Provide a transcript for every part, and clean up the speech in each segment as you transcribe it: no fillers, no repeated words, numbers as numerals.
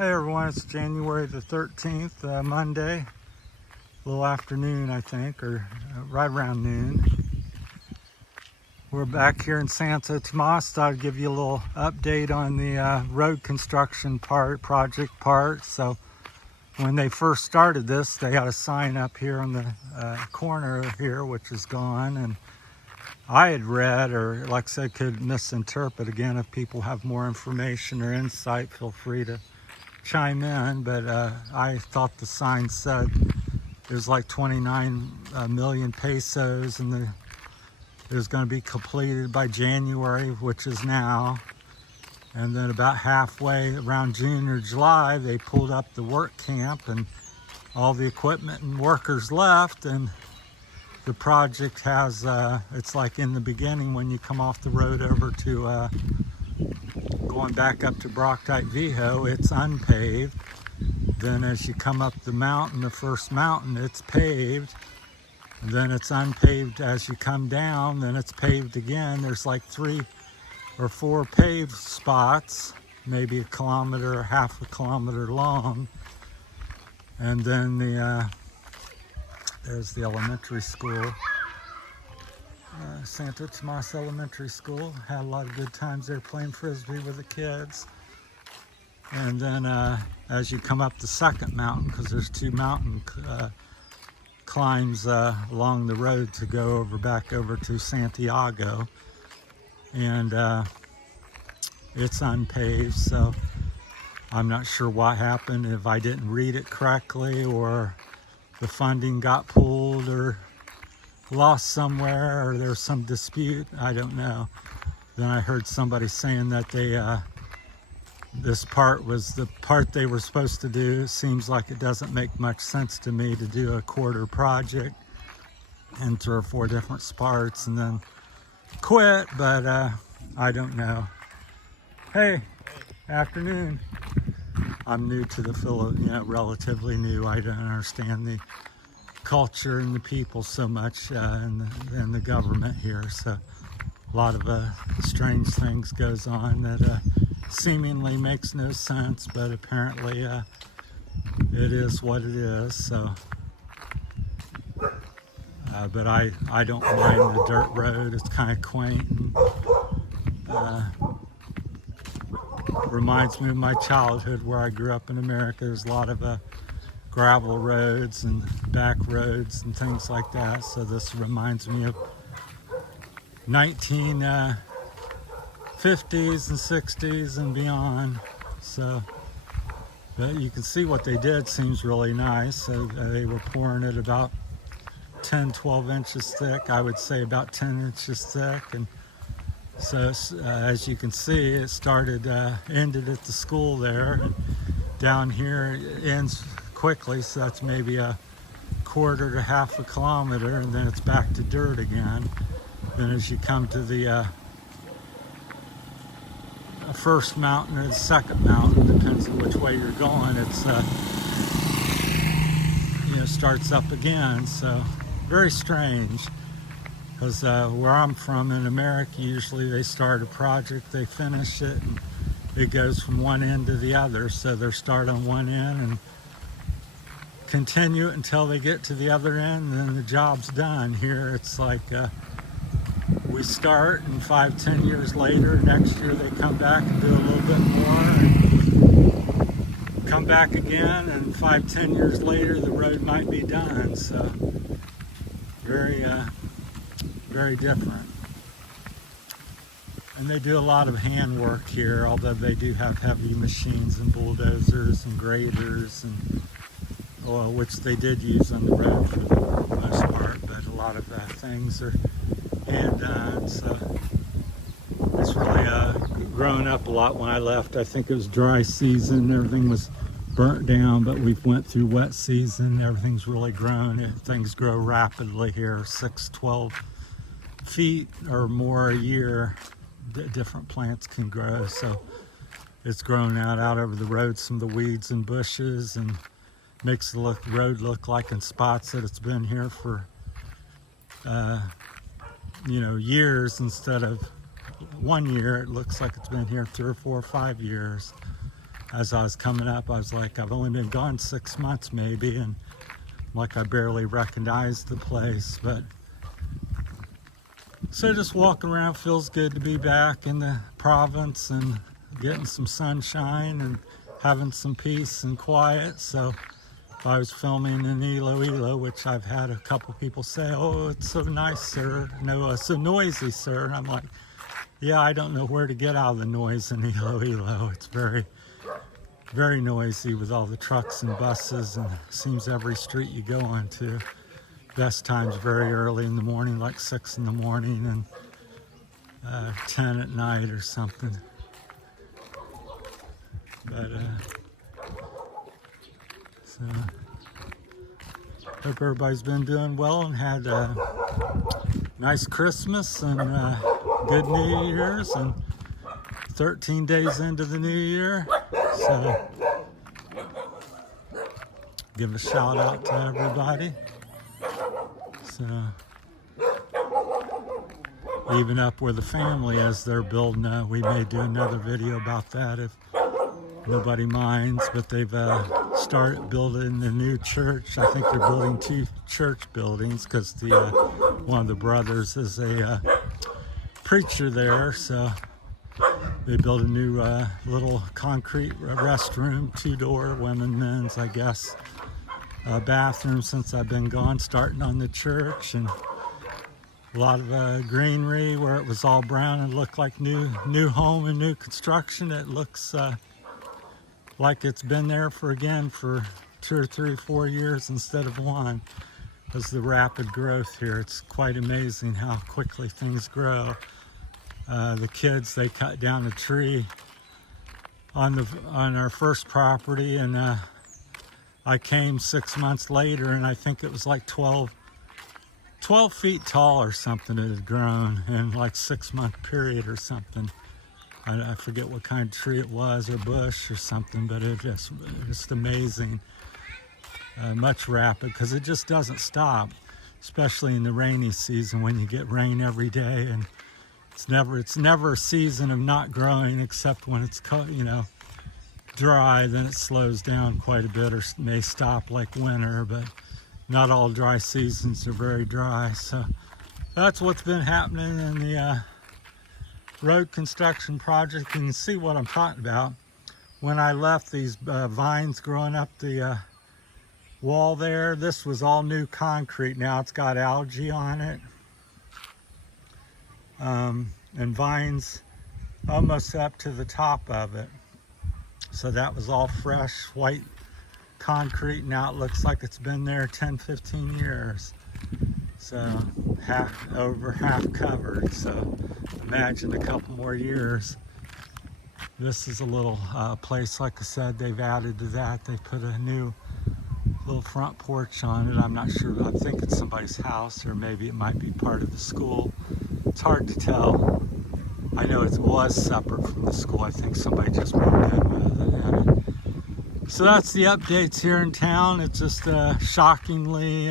Hey everyone, it's January the 13th, Monday, a little afternoon I think, or right around noon. We're back here in Santo. Tomas, thought I'd give you a little update on the road construction project part. So when they first started this, they had a sign up here on the corner here, which is gone. And I had read, or like I said, could misinterpret. Again, if people have more information or insight, feel free to chime in, but I thought the sign said it was like 29 million pesos and it was going to be completed by January, which is now. And then about halfway around June or July, they pulled up the work camp and all the equipment and workers left, and the project has, it's like in the beginning when you come off the road over to going back up to Barotac, Viejo, it's unpaved. Then as you come up the mountain, the first mountain, it's paved. And then it's unpaved as you come down, then it's paved again. There's like 3 or 4 paved spots, maybe a kilometer or half a kilometer long. And then there's the elementary school. Santo Tomas Elementary School. Had a lot of good times there playing frisbee with the kids. And then as you come up the second mountain, because there's 2 mountain climbs along the road to go back over to Santiago, and it's unpaved, so I'm not sure what happened, if I didn't read it correctly or the funding got pulled or lost somewhere, or there's some dispute, I don't know. Then I heard somebody saying that this part was the part they were supposed to do. It seems like it doesn't make much sense to me to do a quarter project in 3 or 4 different parts and then quit, but I don't know. Hey, afternoon. I'm new to the relatively new. I don't understand the culture and the people so much, and the government here, so a lot of strange things goes on that seemingly makes no sense, but apparently it is what it is. So but I don't mind the dirt road. It's kind of quaint and reminds me of my childhood where I grew up in America. There's a lot of gravel roads and back roads and things like that. So this reminds me of 1950s and 60s and beyond. So but you can see what they did seems really nice. So they were pouring it about 10-12 inches thick. I would say about 10 inches thick. And so as you can see, it ended at the school there, and down here it ends quickly, so that's maybe a quarter to half a kilometer, and then it's back to dirt again. Then as you come to the first mountain or the second mountain, depends on which way you're going, it's starts up again. So very strange, because where I'm from in America, usually they start a project, they finish it, and it goes from one end to the other. So they start on one end and continue it until they get to the other end, and then the job's done. Here it's like we start, and 5-10 years later, next year they come back and do a little bit more and come back again, and 5-10 years later the road might be done. So very very different. And they do a lot of handwork here, although they do have heavy machines and bulldozers and graders and which they did use on the road for the most part, but a lot of things are hand done. So it's really grown up a lot. When I left, I think it was dry season, everything was burnt down, but we've went through wet season, everything's really grown. Things grow rapidly here, 6-12 feet or more a year. Different plants can grow, so it's grown out over the road, some of the weeds and bushes, and makes the road look like in spots that it's been here for years instead of 1 year. It looks like it's been here 3 or 4 or 5 years. as I was coming up, I was like, I've only been gone 6 months maybe, and like I barely recognized the place. But so just walking around, feels good to be back in the province and getting some sunshine and having some peace and quiet. So I was filming in Iloilo, which I've had a couple people say, oh, it's so nice, sir. No, so noisy, sir. And I'm like, yeah, I don't know where to get out of the noise in Iloilo. It's very, very noisy with all the trucks and buses, and it seems every street you go onto. Best times very early in the morning, like 6 in the morning, and 10 at night or something. But so hope everybody's been doing well and had a nice Christmas and good New Year's, and 13 days into the new year. So give a shout out to everybody. So even up where the family is, they're building, we may do another video about that if nobody minds, but they've started building the new church. I think they're building 2 church buildings because the one of the brothers is a preacher there. So they built a new little concrete restroom, 2-door, women, men's, I guess, bathroom since I've been gone, starting on the church, and a lot of greenery where it was all brown and looked like new home and new construction. It looks like it's been there for 2 or 3, 4 years instead of 1. Because the rapid growth here, it's quite amazing how quickly things grow. The kids, they cut down a tree on our first property, and I came 6 months later, and I think it was like 12 feet tall or something. It had grown in like 6-month period or something. I forget what kind of tree it was, or bush or something, but it just amazing. Much rapid, because it just doesn't stop, especially in the rainy season when you get rain every day, and it's never a season of not growing, except when it's dry. Then it slows down quite a bit, or may stop like winter, but not all dry seasons are very dry. So that's what's been happening in the road construction project. You can see what I'm talking about. When I left, these vines growing up the wall there, this was all new concrete. Now it's got algae on it, and vines almost up to the top of it. So that was all fresh white concrete. Now it looks like it's been there 10-15 years. So over half covered. So imagine a couple more years. This is a little place, like I said, they've added to that. They put a new little front porch on it. I'm not sure. I think it's somebody's house, or maybe it might be part of the school. It's hard to tell. I know it was separate from the school. I think somebody just moved in with it. So that's the updates here in town. It's just shockingly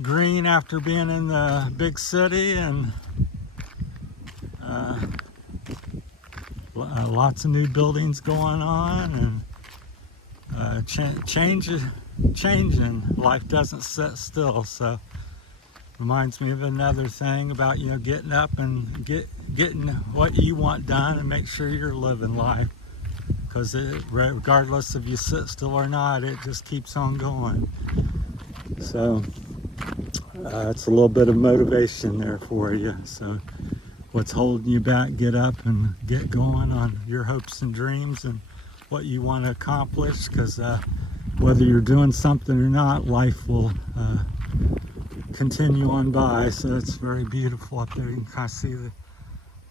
green after being in the big city, and lots of new buildings going on, and changing. Life doesn't sit still. So reminds me of another thing about getting up and getting what you want done, and make sure you're living life, because regardless if you sit still or not, it just keeps on going. So it's a little bit of motivation there for you. So what's holding you back, get up and get going on your hopes and dreams and what you want to accomplish, because whether you're doing something or not, life will continue on by. So it's very beautiful up there. You can kind of see the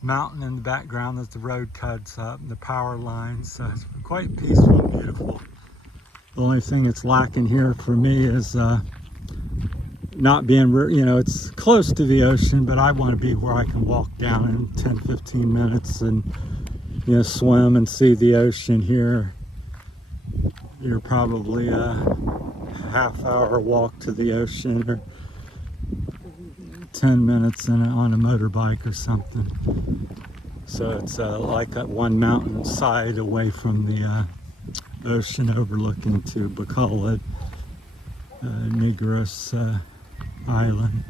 mountain in the background as the road cuts up, and the power lines. So it's quite peaceful and beautiful. The only thing that's lacking here for me is not being, it's close to the ocean, but I want to be where I can walk down in 10-15 minutes and swim and see the ocean. Here you're probably a half-hour walk to the ocean, or 10 minutes on a motorbike or something. So it's like one mountain side away from the ocean overlooking to Bacolod, Negros Island.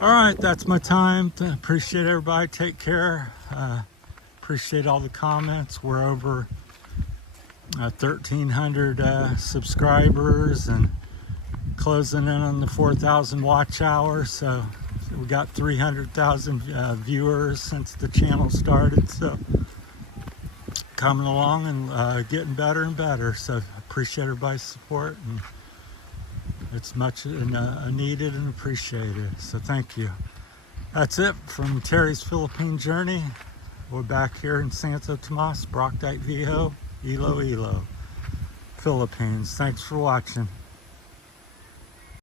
All right, that's my time. Appreciate everybody. Take care. Appreciate all the comments. We're over 1,300 subscribers and closing in on the 4,000 watch hours. So we got 300,000 viewers since the channel started. So coming along and getting better and better. So appreciate everybody's support, and it's much needed and appreciated. So thank you. That's it from Terry's Philippine Journey. We're back here in Santo Tomas, Barotac, Viejo, Iloilo, Philippines. Thanks for watching.